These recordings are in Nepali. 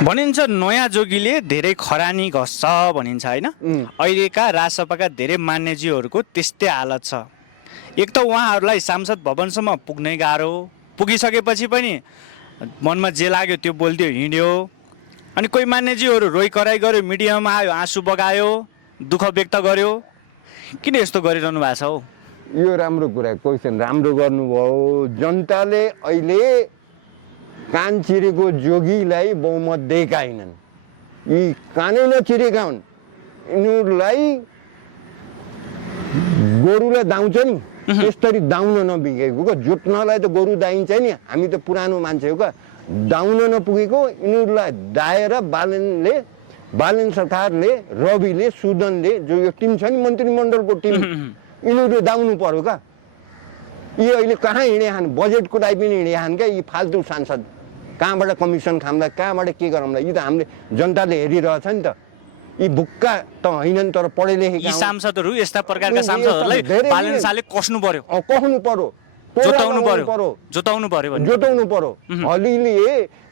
भनिन्छ नयाँ जोगीले धेरै खरानी घस्छ भनिन्छ होइन। अहिलेका राजसभाका धेरै मान्यज्यूहरूको त्यस्तै हालत छ। एक त उहाँहरूलाई सांसद भवनसम्म पुग्नै गाह्रो, पुगिसकेपछि पनि मनमा जे लाग्यो त्यो बोलिदियो हिँड्यो। अनि कोही मान्यज्यूहरू रोइ कराइ गर्यो, मिडियामा आयो, आँसु बगायो, दुःख व्यक्त गर्यो। किन यस्तो गरिरहनु भएको छ हौ? यो राम्रो कुरा, क्वेसन राम्रो गर्नुभयो। जनताले अहिले कान चिरेको जोगीलाई बहुमत दिएका होइनन्। यी कानै नचिरेका हुन्। यिनीहरूलाई गोरुलाई दाउँछ नि त्यसरी दाउन नपुगेको क्या। जोत्नलाई त गोरु दाइन्छ नि, हामी त पुरानो मान्छे हो क्या। दाउन नपुगेको यिनीहरूलाई दाएर बालन सरकारले, रविले, सुदनले, जो यो टिम छ नि मन्त्रीमण्डलको टिम, यिनीहरूले दाउनु पर्यो क्या। यी अहिले कहाँ हिँडेछन्, बजेटको लागि पनि हिँडेछन् क्या। यी फाल्तु सांसद कहाँबाट कमिसन खाम्ला, कहाँबाट के गरौँला। यी त हामीले जनताले हेरिरहेछ नि त। यी भुक्का त होइनन्, तर पढे लेखेका सांसदहरू, यस्ता प्रकारका सांसदहरूलाई बालन शाहले कस्नु पर्यो, कस्नु पर्यो, जोताउनु पर्यो। हलीले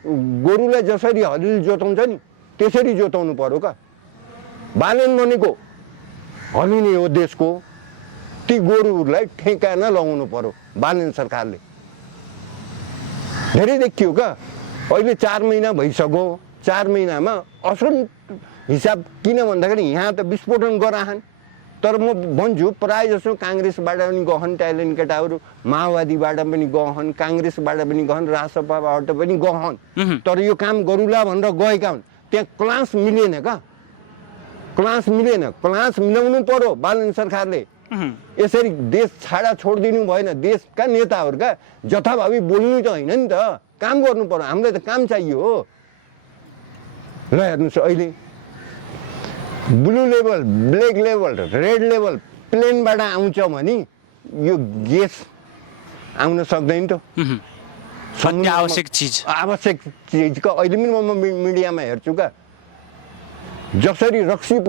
गोरुलाई जसरी हलीले जोताउँछ नि त्यसरी जोताउनु पर्यो क्या। बालन भनेको हली नै हो देशको। ती गोरुहरूलाई ठेकाना लगाउनु पर्यो बालन सरकारले। धेरै देखियो क्या। अहिले 4 महिना भइसक्यो। 4 महिनामा असल हिसाब किन भन्दाखेरि यहाँ त विस्फोटन गराहन्। तर म भन्छु प्राय जसो काङ्ग्रेसबाट पनि गहन ट्यालेन्ट केटाहरू, माओवादीबाट पनि गहन, काङ्ग्रेसबाट पनि गहन, राजसभाबाट पनि गहन। तर यो काम गरौँला भनेर गएका हुन्। त्यहाँ क्लास मिलेन क्या। क्लास मिलेन। क्लास मिलाउनु पर्यो बालन सरकारले। यसरी देश छाडा छोडिदिनु भएन। देशका नेताहरूका जथाभावी बोल्नु त होइन नि त, काम गर्नु पर्यो। हामीलाई त काम चाहियो हो। ल हेर्नुहोस्, अहिले blue level, black level, red level प्लेनबाट आउँछ भने यो ग्यास आउन सक्दैन त। आवश्यक चिजको अहिले पनि म मिडियामा हेर्छु क्या। जसरी रक्सी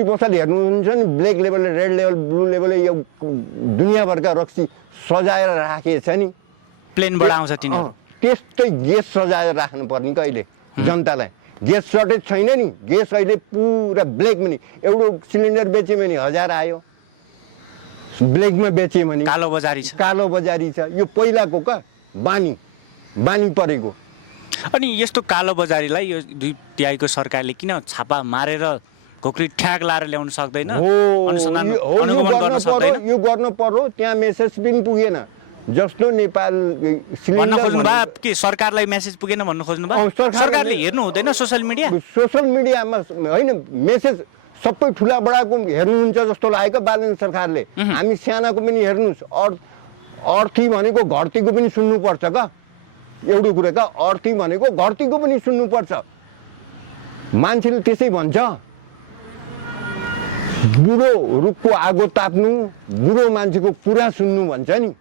पसल हेर्नुहुन्छ नि, black level, red level, blue level, यो दुनियाँभरका रक्सी सजाएर राखेछ नि, प्लेनबाट आउँछ तिनीहरू। त्यस्तै ग्यास सजाएर राख्नुपर्ने क्या अहिले जनतालाई। ग्यास सर्टेज छैन नि। ग्यास अहिले पुरा ब्ल्याकमा नि। एउटा सिलिन्डर बेच्यो भने 1000 आयो, ब्ल्याकमा बेच्यो भने कालो बजारी छ। यो पहिलाको क्या बानी परेको। अनि यस्तो कालो बजारीलाई यो 2 तिहाईको सरकारले किन छापा मारेर घोक्री ठ्याक लाएर ल्याउन सक्दैन? यो गर्न पर्यो। त्यहाँ मेसेज पनि पुगेन। जस्तो नेपाल के सरकारलाई मेसेज पुगेन भन्नु खोज्नु भयो? सरकारले हेर्नु हुँदैन सोशल मिडियामा होइन। मेसेज सबै ठुला बडाको हेर्नुहुन्छ जस्तो लागेको बालन सरकारले। हामी सानाको पनि हेर्नुहोस्। अर्थी भनेको घरतीको पनि सुन्नुपर्छ क्या। एउटा कुरा क्या, अर्थी भनेको घरतीको पनि सुन्नुपर्छ। मान्छेले त्यसै भन्छ। बुढो रुखको आगो ताप्नु, बुढो मान्छेको कुरा सुन्नु भन्छ नि।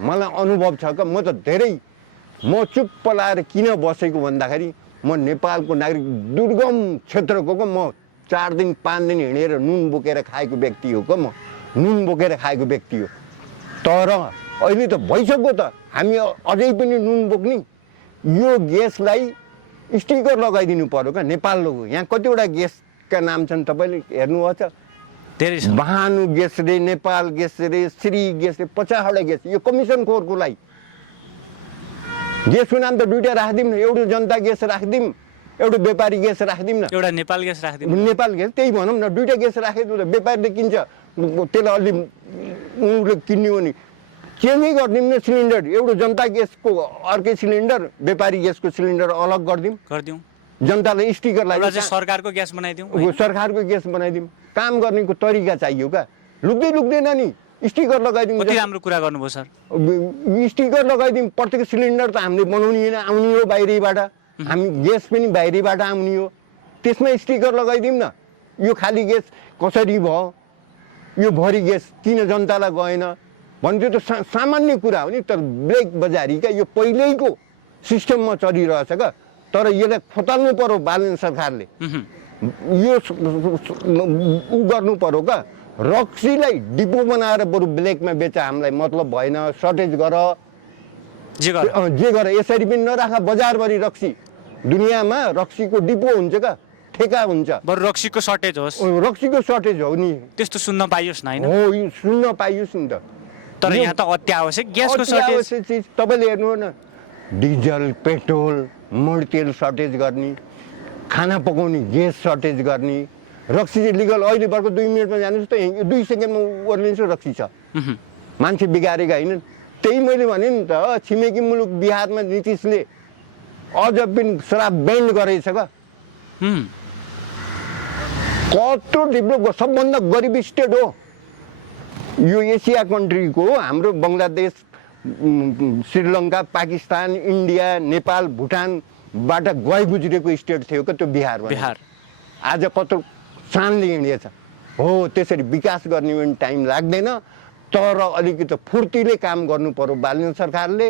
मलाई अनुभव छ क्या। म त धेरै चुप्प लाएर किन बसेको भन्दाखेरि म नेपालको नागरिक, दुर्गम क्षेत्रको म 4 दिन 5 दिन हिँडेर नुन बोकेर खाएको व्यक्ति हो क्या। म नुन बोकेर खाएको व्यक्ति हो। तर अहिले त भइसक्यो त, हामी अझै पनि नुन बोक्ने। यो ग्यासलाई स्टिकर लगाइदिनु पर्यो क्या। नेपाल लोगो यहाँ कतिवटा ग्यासका नाम छन् तपाईँले हेर्नुभएको छ? धेरै छ। भानु ग्यास रे, नेपाल ग्यास रे, श्री ग्यास रे, 50वटा ग्यास। यो कमिसन खोरको लागि ग्यासको नाम त 2टा राखिदिउँ न। एउटा जनता ग्यास राखिदिउँ, एउटा व्यापारी ग्यास राखिदिउँ न। एउटा नेपाल ग्यास राखिदिउँ। नेपाल ग्यास त्यही भनौँ न। 2टा ग्यास राखिदिउँ त। व्यापारीले किन्छ, त्यसलाई अलि उनीहरूले किन्यो भने चेन्जै गरिदिउँ न सिलिन्डर। एउटा जनता ग्यासको अर्कै सिलिन्डर, व्यापारी ग्यासको सिलिन्डर अलग गरिदिउँ। जनतालाई स्टिकर लगाइदिउँ। सरकारको ग्यास बनाइदिउँ। सरकारको ग्यास बनाइदिउँ। काम गर्नेको तरिका चाहियो क्या। लुक्दैन नि। स्टिकर लगाइदिउँ। कति राम्रो कुरा गर्नुभयो सर। स्टिकर लगाइदिउँ। प्रत्येक सिलिन्डर त हामीले बनाउने होइन, आउने हो बाहिरबाट। हामी ग्यास पनि बाहिरबाट आउने हो। त्यसमा स्टिकर लगाइदिउँ न। यो खाली ग्यास कसरी भयो, यो भरि ग्यास किन जनतालाई गएन भने त्यो त सामान्य कुरा हो नि। तर ब्ल्याक बजारी क्या, यो पहिल्यैको सिस्टममा चलिरहेछ क्या। तर यसलाई खोताल्नु पर्यो बालन सरकारले। यो गर्नु पर्यो क्या। रक्सीलाई डिपो बनाएर बरु ब्ल्याकमा बेच, हामीलाई मतलब भएन। सर्टेज गर, जे गर, यसरी पनि नराख बजारभरि रक्सी। दुनियाँमा रक्सीको डिपो हुन्छ क्या, ठेका हुन्छ। बरु रक्सीको सर्टेज होस्, रक्सीको सर्टेज हो नि। त्यस्तो सुन्न पाइयोस् न, होइन? हो, यो सुन्न पाइयोस् नि त। तर यहाँ त अत्यावश्यक ग्यासको सर्टेज। अत्यावश्यक चिज तपाईँले हेर्नु न, डिजल, पेट्रोल, मट्टितेल सर्टेज गर्ने, खाना पकाउने ग्यास सर्टेज गर्ने, रक्सी चाहिँ लिगल अहिले भर्खर 2 मिनटमा जानुहोस् त, 2 सेकेन्डमा ओर्लिन्छ रक्सी छ। मान्छे बिगारेका होइनन्। त्यही मैले भने नि त, छिमेकी मुलुक बिहारमा नीतिशले अझ पनि शराब ब्यान गरेछ क्या। कत्रो डेभलप, सबभन्दा गरिब स्टेट हो यो एसिया कन्ट्रीको। हाम्रो बङ्गलादेश, श्रीलङ्का, पाकिस्तान, इन्डिया, नेपाल, भुटानबाट गइ गुज्रेको स्टेट थियो क्या त्यो बिहार। आज कत्रो सानले हिँडेछ। हो, त्यसरी विकास गर्ने पनि टाइम लाग्दैन, तर अलिकति फुर्तीले काम गर्नु पर्यो बालन सरकारले।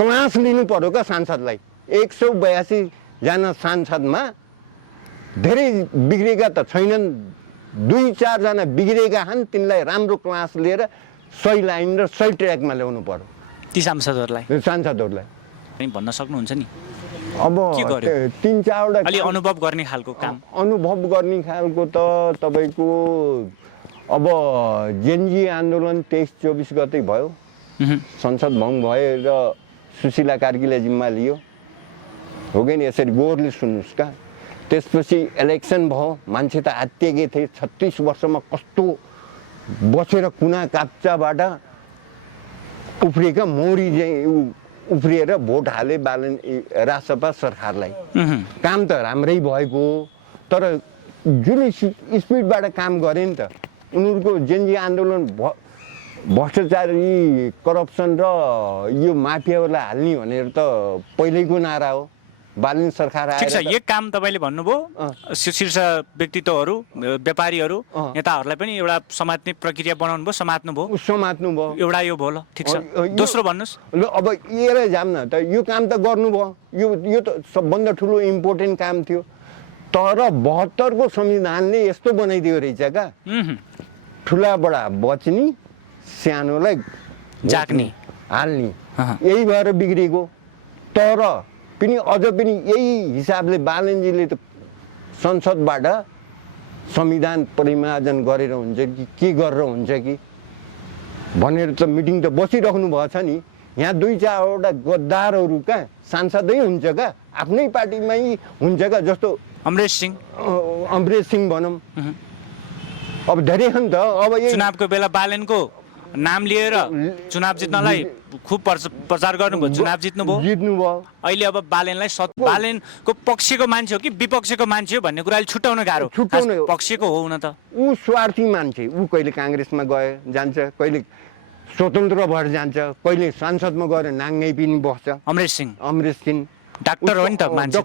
क्लास लिनु पर्यो क्या सांसदलाई। 182 जना सांसदमा धेरै बिग्रेका त छैनन्, 2-4 जना बिग्रेका छन्। तिनलाई राम्रो क्लास लिएर सही लाइन र सही ट्र्याकमा ल्याउनु पर्यो ती सांसदहरूलाई। भन्न सक्नुहुन्छ नि अब 3-4 अलि अनुभव गर्ने खालको काम? अनुभव गर्ने खालको त तपाईँको अब जेनजी आन्दोलन 23-24 गते भयो, संसद भङ्ग भयो र सुशीला कार्कीले जिम्मा लियो, हो कि नि? यसरी गौरले सुन्नुहोस् का। त्यसपछि इलेक्सन भयो, मान्छे त आत्तिएकै थिए। 36 वर्षमा कस्तो बसेर कुना काप्चाबाट उफ्रिएका मौरी उफ्रिएर भोट हाले बालन राजसभा सरकारलाई। काम त राम्रै भएको, तर जुन स्पिडबाट काम गरे नि त उनीहरूको जेनजी आन्दोलन भ्रष्टाचारी, करप्सन र यो माफियाहरूलाई हाल्ने भनेर त पहिल्यैको नारा हो। बालन सरकार आएर ठिक छ, यो काम तपाईँले भन्नुभयो, शीर्ष व्यक्तित्वहरू, व्यापारीहरू, नेताहरूलाई पनि एउटा समात्ने प्रक्रिया बनाउनु भयो, समात्नु भयो। एउटा यो भयो, ल ठिक छ। दोस्रो भन्नुहोस्। ल अब हेरेर जाऊँ न त, यो काम त गर्नुभयो, यो त सबभन्दा ठुलो इम्पोर्टेन्ट काम थियो। तर 72 को संविधानले यस्तो बनाइदियो रहेछ क्या, ठुला बडा बच्ने, सानोलाई जाग्ने, हाल्ने। यही भएर बिग्रेको। तर पनि अझ पनि यही हिसाबले बालनजीले त संसदबाट संविधान परिमार्जन गरेर हुन्छ कि के गरेर हुन्छ कि भनेर त मिटिङ त बसिराख्नु भएको छ नि। यहाँ 2-4 गद्दारहरू कहाँ सांसदै हुन्छ क्या, आफ्नै पार्टीमै हुन्छ क्या। जस्तो अमरेश सिंह भनौँ, अब धेरै छन् त। अब चुनावको बेला बालनको नाम लिएर चुनाव जित्नलाई खुब प्रचार गर्नुभयो, चुनाव जित्नुभयो। अहिले अब बालनको पक्षको मान्छे हो कि विपक्षको मान्छे हो भन्ने कुराले छुट्याउन गाह्रो। पक्षको हो हुन त ऊ स्वार्थी मान्छे। ऊ कहिले काङ्ग्रेसमा जान्छ, कहिले स्वतन्त्र भएर जान्छ, कहिले सांसदमा गएर नाङ्गै पनि बस्छ। अमरेश सिंह डाक्टर हो नि त, मान्छे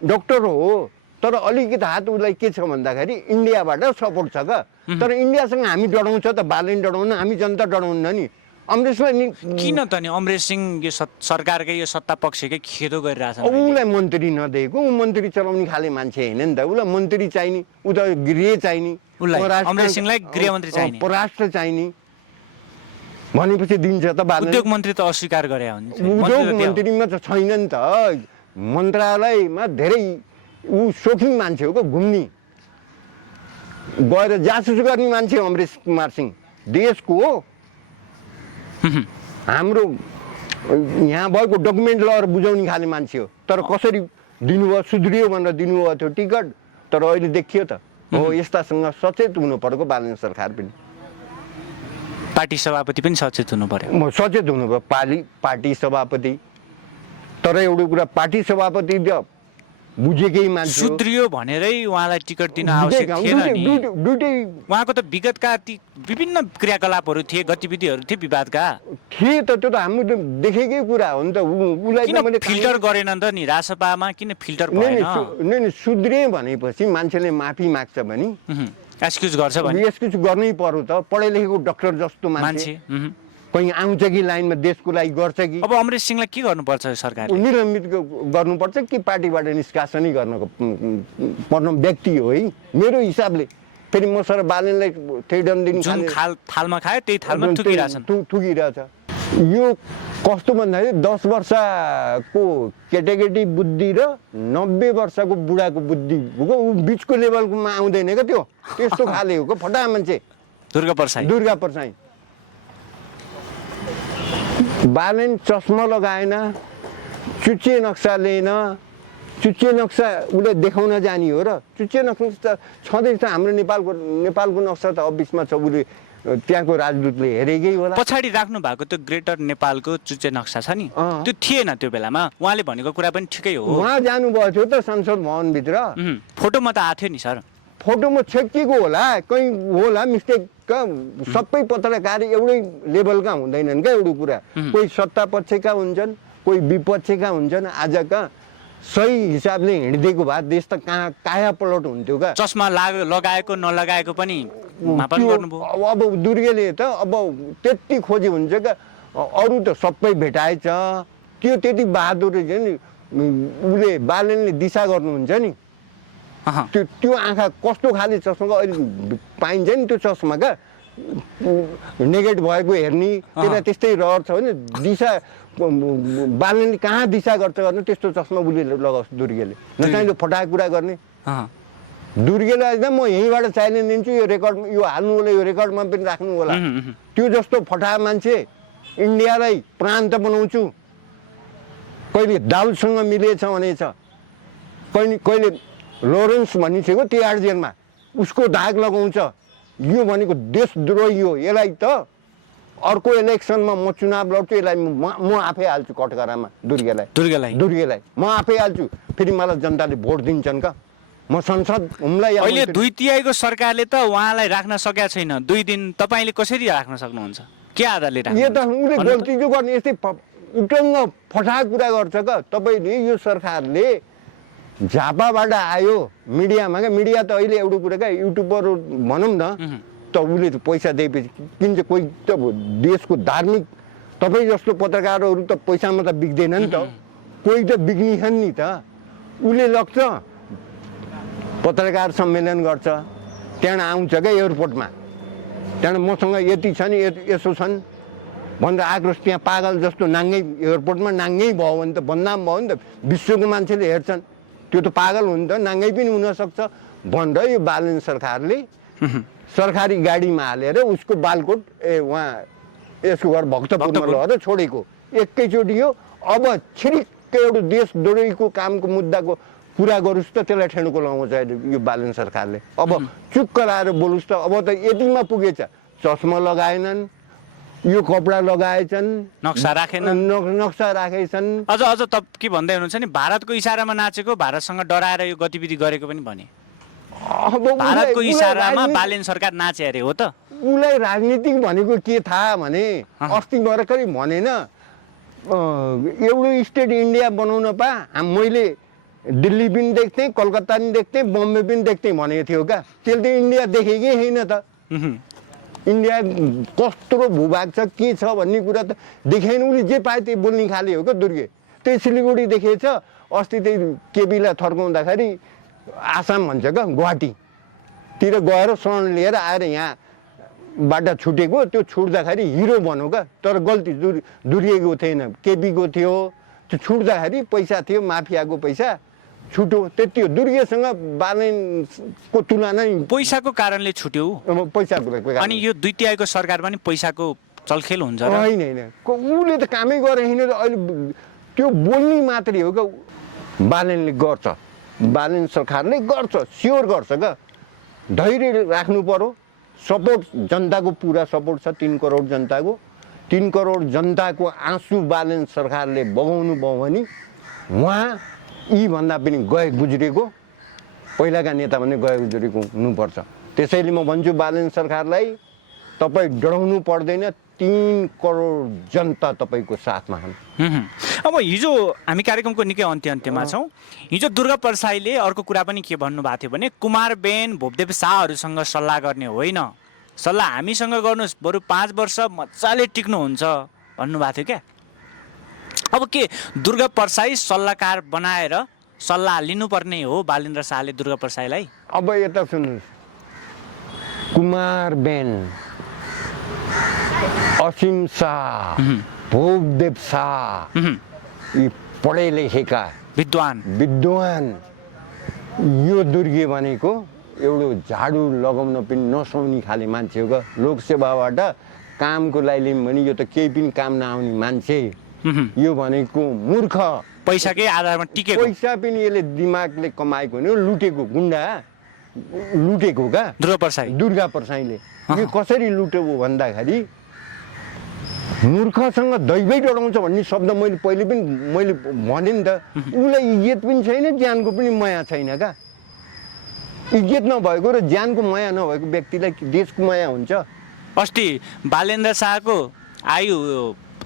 डक्टर हो। तर अलिकति हात उसलाई के छ भन्दाखेरि इन्डियाबाट सपोर्ट छ क्या। तर इन्डियासँग हामी डराउँछ त, बालन डराउन, हामी जनता डराउन्न नि। अमरेशलाई नि किन त नि अमरेश सिंह यो सरकारकै यो सत्ता पक्षकै खेदो गरिरहेछ? उसलाई मन्त्री नदिएको, ऊ मन्त्री चलाउने खाले मान्छे होइन नि त। उसलाई मन्त्री चाहिने, ऊ त गृह चाहिने, अमरेश सिंहलाई गृहमन्त्री चाहिने, परराष्ट्र चाहिने भनेपछि दिन्छ त। उद्योग मन्त्री त अस्वीकार गरे हो नि। उद्योग मन्त्रीमा त छैन नि त। मन्त्रालयमा धेरै ऊ सोखिङ मान्छे हो क्या, घुम्ने गएर जासुस गर्ने मान्छे हो अमरेश कुमार सिंह। देशको हाम्रो यहाँ भएको डकुमेन्ट लगेर बुझाउने खाले मान्छे हो। तर कसरी दिनुभयो, सुध्रियो भनेर दिनुभयो त्यो टिकट। तर अहिले देखियो त, हो यस्तासँग सचेत हुनु पर्यो बालन सरकार पनि। पार्टी सभापति पनि सचेत हुनु पर्यो। सचेत हुनु भयो पार्टी सभापति। तर एउटा कुरा, पार्टी सभापति त बुझेकै मान्छे सुध्रियो भनेरै उहाँलाई टिकट दिन आवश्यक थिएन नि। उहाँको त विगतका विभिन्न क्रियाकलापहरू थिए, गतिविधिहरू थिए विवादका थिए त। त्यो त हामीले देखेकै कुरा हो नि त। उसलाई किन फिल्टर गरेन त नि राजसभामा? किन फिल्टर भएन? नै सुध्रिए भनेपछि मान्छेले माफी माग्छ भने एक्सक्युज गर्छ भने एक्सक्युज गर्नै पर्यो त। पढे लेखेको डक्टर जस्तो मान्छे कहीँ आउँछ कि लाइनमा देशको लागि गर्छ कि? अब अमरेश सिंहलाई के गर्नुपर्छ सरकारले? निलम्बित गर्नुपर्छ कि पार्टीबाट निष्कासनै गर्नको पर्ने व्यक्ति हो है मेरो हिसाबले। फेरि म सर बालनलाई त्यही दण्ड दिने जुन थालमा खायो त्यही थालमा थुकिरहेछ। यो कस्तो भन्दाखेरि 10 वर्षको केटाकेटी बुद्धि र 90 वर्षको बुढाको बुद्धि ऊ बिचको लेभलकोमा आउँदैन क्या त्यो त्यस्तो खाले हो फटा मान्छे दुर्गा परसाई बालेन चस्मा लगाएन चुच्चे नक्सा लिएन चुच्चे नक्सा उसले देखाउन जाने हो र चुच्चे नक्सा छँदैछ हाम्रो नेपालको नक्सा त अफिसमा छ उसले त्यहाँको राजदूतले हेरेकै होला पछाडि राख्नु भएको त्यो ग्रेटर नेपालको चुच्चे नक्सा छ नि त्यो थिएन त्यो बेलामा उहाँले भनेको कुरा पनि ठिकै हो उहाँ जानुभएको थियो त संसद भवनभित्र फोटोमा त आएको थियो नि सर फोटोमा छेकिएको होला कहीँ होला मिस्टेक सबै पत्रकार एउटै लेभलका हुँदैनन् क्या एउटा कुरा कोही सत्ता पक्षका हुन्छन् कोही विपक्षका हुन्छन् आजका सही हिसाबले हिँडिदिएको भए देश त कहाँ काया पलट हुन्थ्यो क्या चस्मा लगाएको नलगाएको पनि मापन गर्नुभयो अब दुर्गेले त अब त्यति खोजी हुन्छ क्या अरू त सबै भेटाएछ त्यो त्यति बहादुर नि उसले बालेनले दिशा गर्नुहुन्छ नि त्यो आँखा कस्तो खाले चस्माको अहिले पाइन्छ नि त्यो चस्मा क्या नेगेट भएको हेर्ने त्यसलाई त्यस्तै रहर छ भने दिशा बाल्ने कहाँ दिशा गर्छ गर्ने त्यस्तो चस्मा उसले लगाउँछ दुर्गेले नचाहिँदो फटाहा कुरा गर्ने दुर्गेले अहिले म यहीँबाट चाहिने दिन्छु यो रेकर्ड यो हाल्नु होला यो रेकर्डमा पनि राख्नु होला त्यो जस्तो फटाहा मान्छे इन्डियालाई प्रान्त बनाउँछु कहिले दाउदसँग मिलेछ भनेछ कहिले लोरेन्स भनिसक्यो तिहाड जेलमा उसको दाग लगाउँछ यो भनेको देशद्रोही हो यसलाई त अर्को इलेक्सनमा म चुनाव लड्छु यसलाई म आफै हाल्छु कटघरामा दुर्गेलाई म आफै हाल्छु फेरि मलाई जनताले भोट दिन्छन् का म संसद हुम्लाई अहिले 2/3 सरकारले त उहाँलाई राख्न सकेका छैन 2 दिन तपाईले कसरी राख्न सक्नुहुन्छ के आधारले राख्नु यो त उले गल्ती जो गर्ने यस्तै उटङ्ग फटाहा कुरा गर्छ का तपाईले यो सरकारले झापाबाट आयो मिडियामा क्या मिडिया त अहिले एउटा कुरा क्या युट्युबर भनौँ न त उसले त पैसा दिएपछि किन चाहिँ कोही त देशको धार्मिक तपाईँ जस्तो पत्रकारहरू त पैसामा त बिग्दैन नि त कोही त बिग्निछन् नि त उसले लग्छ पत्रकार सम्मेलन गर्छ त्यहाँ आउँछ क्या एयरपोर्टमा त्यहाँ मसँग यति छ नि यसो छन् भनेर आक्रोश त्यहाँ पागल जस्तो नाङ्गै एयरपोर्टमा नाङ्गै भयो भने त बदनाम भयो नि त विश्वको मान्छेले हेर्छन् त्यो त पागल हो नि त नाङ्गै पनि हुनसक्छ भनेर यो बालेन सरकारले सरकारी गाडीमा हालेर उसको बालकोट उहाँ यसको घर भक्तपुरमा लगेर छोडेको एकैचोटि यो अब छिरिक्कै एउटा देशद्रोहीको कामको मुद्दाको कुरा गरोस् त त्यसलाई ठेणको लगाउँछ यो बालेन सरकारले अब चुक्क लाएर बोलोस् त अब त यतिमा पुगेछ चस्मा लगाएनन् यो कपडा लगाएछन् नक्सा राखेछन् अझ त के भन्दै हुनुहुन्छ नि भारतको इसारामा नाचेको भारतसँग डराएर यो गतिविधि गरेको पनि भने भारतको इसारामा बालेन सरकार नाचे अरे हो त उसलाई राजनीतिक भनेको के थाहा भने अस्ति भर्खरै भनेन एउटा स्टेट इन्डिया बनाउन मैले दिल्ली पनि देख्थेँ कलकत्ता पनि देख्थेँ बम्बे पनि देख्थेँ भनेको थियो क्या त्यसले त इन्डिया देखेकै छैन त इन्डिया कस्तो भूभाग छ के छ भन्ने कुरा त देखेन उसले जे पाए त्यही बोल्ने खाले हो क्या दुर्गे त्यही सिलगढी देखेछ अस्ति त्यही केपीलाई थर्काउँदाखेरि आसाम भन्छ क्या गुवाहाटीतिर गएर शरण लिएर आएर यहाँबाट छुटेको त्यो छुट्दाखेरि हिरो भन्यो क्या तर गल्ती दुर्गेको थिएन केपीको थियो त्यो छुट्दाखेरि पैसा थियो माफियाको पैसा छुट्यो त्यति हो दुर्गेसँग बालेनको तुलना पैसाको कारणले छुट्यो पैसाको अनि यो 2/3 सरकार पनि पैसाको चलखेल हुन्छ होइन उसले त कामै गरेन अहिले त्यो बोल्ने मात्रै हो क्या बालेनले गर्छ बालेन सरकारले गर्छ स्योर गर्छ क्या धैर्य राख्नु पर्यो सपोर्ट जनताको पुरा सपोर्ट छ 3 करोड जनताको 3 करोड जनताको आँसु बालेन सरकारले बगाउनु भयो भने उहाँ यी भन्दा पनि गुज्रेको पहिलाका नेता भने गुज्रेको हुनुपर्छ त्यसैले म भन्छु बालेन सरकारलाई तपाईँ डराउनु पर्दैन 3 करोड जनता तपाईँको साथमा छन् अब हिजो हामी कार्यक्रमको निकै अन्त्यमा छौँ हिजो दुर्गा परसाईले अर्को कुरा पनि के भन्नुभएको थियो भने कुमारबेन भोपदेव शाहहरूसँग सल्लाह गर्ने होइन सल्लाह हामीसँग गर्नुहोस् बरु 5 वर्ष मजाले टिक्नुहुन्छ भन्नुभएको थियो क्या अब के दुर्गा परसाई सल्लाहकार बनाएर सल्लाह लिनुपर्ने हो बालेन्द्र शाहले दुर्गा परसाईलाई अब यता सुन्नुहोस् कुमारबेन असीम शाह भोगदेव शाह यी पढे लेखेका विद्वान यो दुर्गे भनेको एउटा झाडु लगाउन पनि नसक्ने खाले मान्छे हो। लोकसेवाबाट कामको लागि लियौँ भने यो त केही पनि काम नआउने मान्छे। यो भनेको मूर्ख, पैसाकै आधारमा टिकेको, पैसा पनि यसले दिमागले कमाएको होइन, लुटेको गुन्डा लुटेको का दुर्गा परसाईले। यो कसरी लुट्यो भन्दाखेरि मूर्खसँग दैवै डराउँछ भन्ने शब्द मैले पहिले पनि भने नि त। उसलाई इज्जत पनि छैन, ज्यानको पनि माया छैन का। इज्जत नभएको र ज्यानको माया नभएको व्यक्तिलाई देशको माया हुन्छ। अस्ति बालेन्द्र शाहको आयु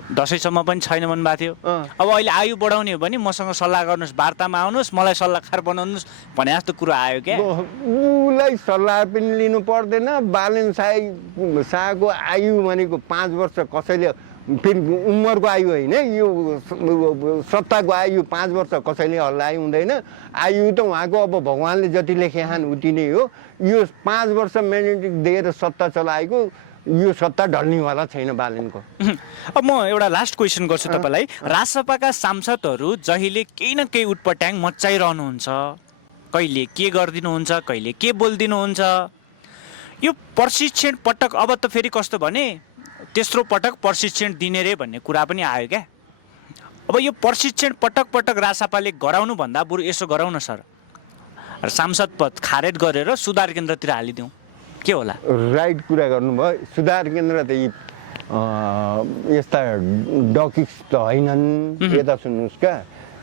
दसैँसम्म पनि छैन भन्नुभएको थियो। अब अहिले आयु बढाउने हो भने मसँग सल्लाह गर्नुहोस्, वार्तामा आउनुहोस्, मलाई सल्लाहकार बनाउनुहोस् भने जस्तो कुरो आयो क्या। उसलाई सल्लाह पनि लिनु पर्दैन। बालेन्द्र शाहको आयु भनेको 5 वर्ष, कसैले फेरि उमेरको आयु होइन, यो सत्ताको आयु 5 वर्ष कसैले हल्लाइ हुँदैन। आयु त उहाँको अब भगवान्ले जति लेखेछन् उति नै हो। यो 5 वर्ष म्यान्डेट दिएर सत्ता चलाएको, यो सत्ता ढल्नेवाला छैन बालेनको। अब म एउटा लास्ट क्वेसन गर्छु तपाईँलाई। राजसभाका सांसदहरू जहिले केही न केही उटपट्याङ मचाइरहनुहुन्छ, कहिले के गरिदिनुहुन्छ, कहिले के बोलिदिनुहुन्छ। यो प्रशिक्षण पटक अब त फेरि कस्तो भने तेस्रो पटक प्रशिक्षण दिने रे भन्ने कुरा पनि आयो क्या। अब यो प्रशिक्षण पटक पटक राजसभाले गराउनु भन्दा बरु यसो गराउँ न सर, सांसद पद खारेज गरेर सुधार केन्द्रतिर हालिदिउँ, के होला? राइट कुरा गर्नुभयो। सुधार केन्द्र त यस्ता डकिस त होइनन्। यता सुन्नुहोस् का,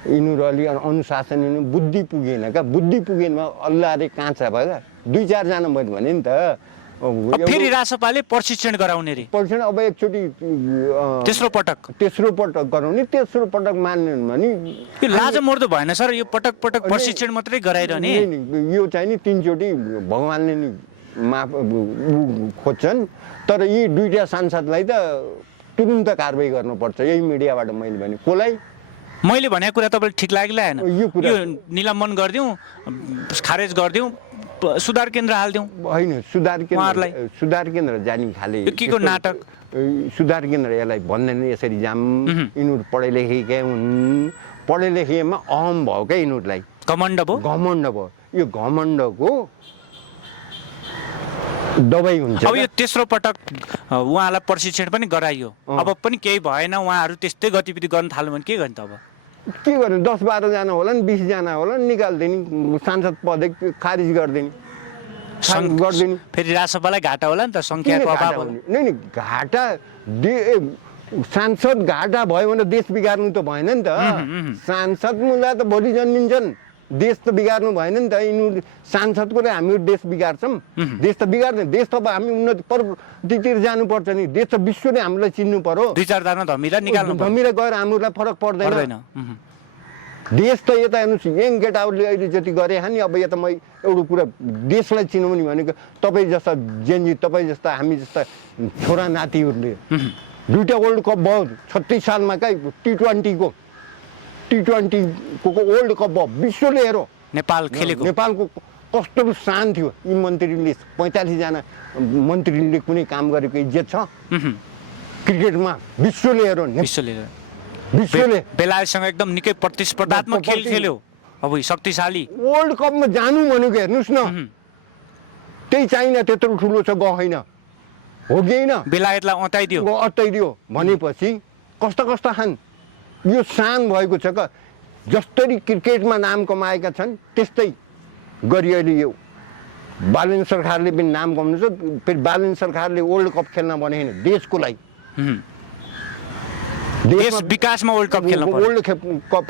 यिनीहरू अलि अनुशासन बुद्धि पुगेन का। बुद्धि पुगेनमा अल्लाहले काँचा भयो क्या। 2-4 जना मैले भने नि त। फेरि राजसभाले प्रशिक्षण गराउने रे, प्रशिक्षण अब एकचोटि तेस्रो पटक गराउने। तेस्रो पटक मान्दैन भने यो लाज मर्दो भएन सर? यो पटक पटक प्रशिक्षण मात्रै गराइरहने यो चाहिँ नि 3 चोटि भगवान्ले नि माफ खोज्छन्। तर यी 2टा सांसदलाई त तुरुन्त कारबाही गर्नुपर्छ। यही मिडियाबाट मैले भने कसलाई मैले भनेको कुरा तपाईँलाई ठिक लाग्दैन? यो निलम्बन गरिदिउँ, खारेज गरिदिउँ, सुधार केन्द्र हालिदिउँ? होइन, सुधार केन्द्र जाने खाले के को नाटक? सुधार केन्द्र यसलाई भन्दैन यसरी जाम। यिनीहरू पढे लेखेकै हुन्। पढे लेखेमा अहम भयो क्या यिनीहरूलाई, घमण्ड भयो। यो घमण्डको दबाई हुन्छ। अब यो तेस्रो पटक उहाँलाई प्रशिक्षण पनि गराइयो, अब पनि केही भएन, उहाँहरू त्यस्तै गतिविधि गर्न थाल्यो भने के गर्ने त? अब के गर्ने? 10-12 जना होला नि, 20 जना होला नि, निकाल्दिने, सांसद पद खारिज गरिदिने। फेरि राजसभालाई घाटा होला नि त, सङ्ख्याको अभाव होला। नि घाटा सांसद घाटा भयो भने देश बिगार्नु त भएन नि त। सांसद मुला त भोलि जन्मिन्छन्, देश त बिगार्नु भएन नि त। यिनीहरू सांसदको हामी देश बिगार्छौँ? देश त बिगार्दैन। देश त अब हामी उन्नति प्रगतितिर जानुपर्छ नि। देश त विश्वले हामीलाई चिन्नु पर्यो। 2-4 जना धमिरा गएर हामीलाई फरक पर्दैन। देश त यता हेर्नुहोस्, यङ केटाहरूले अहिले जति गरे नि, अब यता म एउटा कुरा देशलाई चिनाउने भनेको तपाईँ जस्ता जेनजी, तपाईँ जस्ता हामी जस्ता छोरा नातिहरूले 2टा वर्ल्ड कप भयो 36 सालमा क्या। T20 को वर्ल्ड कप भयो, विश्वले हेरो। नेपालको कस्तो शान थियो। यी मन्त्रीले 45 जना मन्त्रीले कुनै काम गरेको इज्जत छ क्रिकेटमा? विश्वले हेरो। विश्वले बेलायतसँग एकदम निकै प्रतिस्पर्धात्मक खेल खेल्यो। अब शक्तिशाली वर्ल्ड कपमा जानु भनेको हेर्नुहोस् न, त्यही चाहिन त्यत्रो ठुलो छ गएन हो कि होइन? बेलायतलाई अँताइदियो भनेपछि कस्ता खान्? यो शान भएको छ का। जसरी क्रिकेटमा नाम कमाएका छन् त्यस्तै गरी अहिले यो बालेन्द्र सरकारले पनि नाम कमाउनु छ। फेरि बालेन्द्र सरकारले वर्ल्ड कप खेल्न भनेन देशको लागि। देश विकासमा वर्ल्ड कप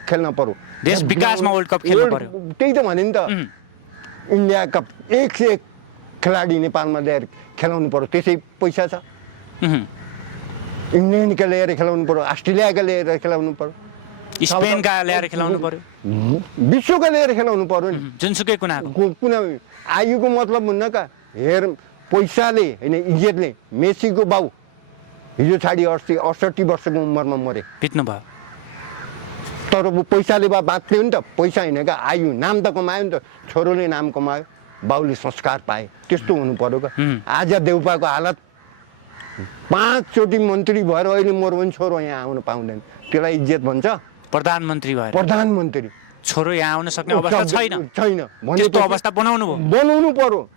खेल्न पर्यो। देश विकासमा वर्ल्ड कप खेल्न पर्यो। त्यही त भने नि त। इन्डियाका 1 से 1 खेलाडी नेपालमा ल्याएर खेलाउनु पर्यो, त्यसै पैसा छ। इङ्ल्यान्डका ल्याएर खेलाउनु पर्यो, अस्ट्रेलियाका ल्याएर खेलाउनु पर्यो, स्पेनका ल्याएर खेलाउनु पर्यो, विश्वका ल्याएर खेलाउनु पर्यो नि। जुनसुकै कुना आयुको मतलब हुन्न का। हेर पैसाले होइन, इज्जतले। मेसीको बाउ हिजो छाडी 68 वर्षको उमेरमा मरे, बित्नु भयो। तर पैसाले बाँच्यो नि त। पैसा होइन क्या, आयु, नाम त कमायो नि त। छोरोले नाम कमायो, बाउले संस्कार पाए। त्यस्तो हुनु पर्यो क्या। आज देउपाको हालत 5 चोटि मन्त्री भएर अहिले मेरो पनि छोरो यहाँ आउन पाउँदैन, त्यसलाई इज्जत भन्छ? प्रधानमन्त्री भएर प्रधानमन्त्री छोरो यहाँ आउन सक्ने अवस्था छैन। छैन त्यस्तो अवस्था बनाउनु भयो। बनाउनु पर्यो।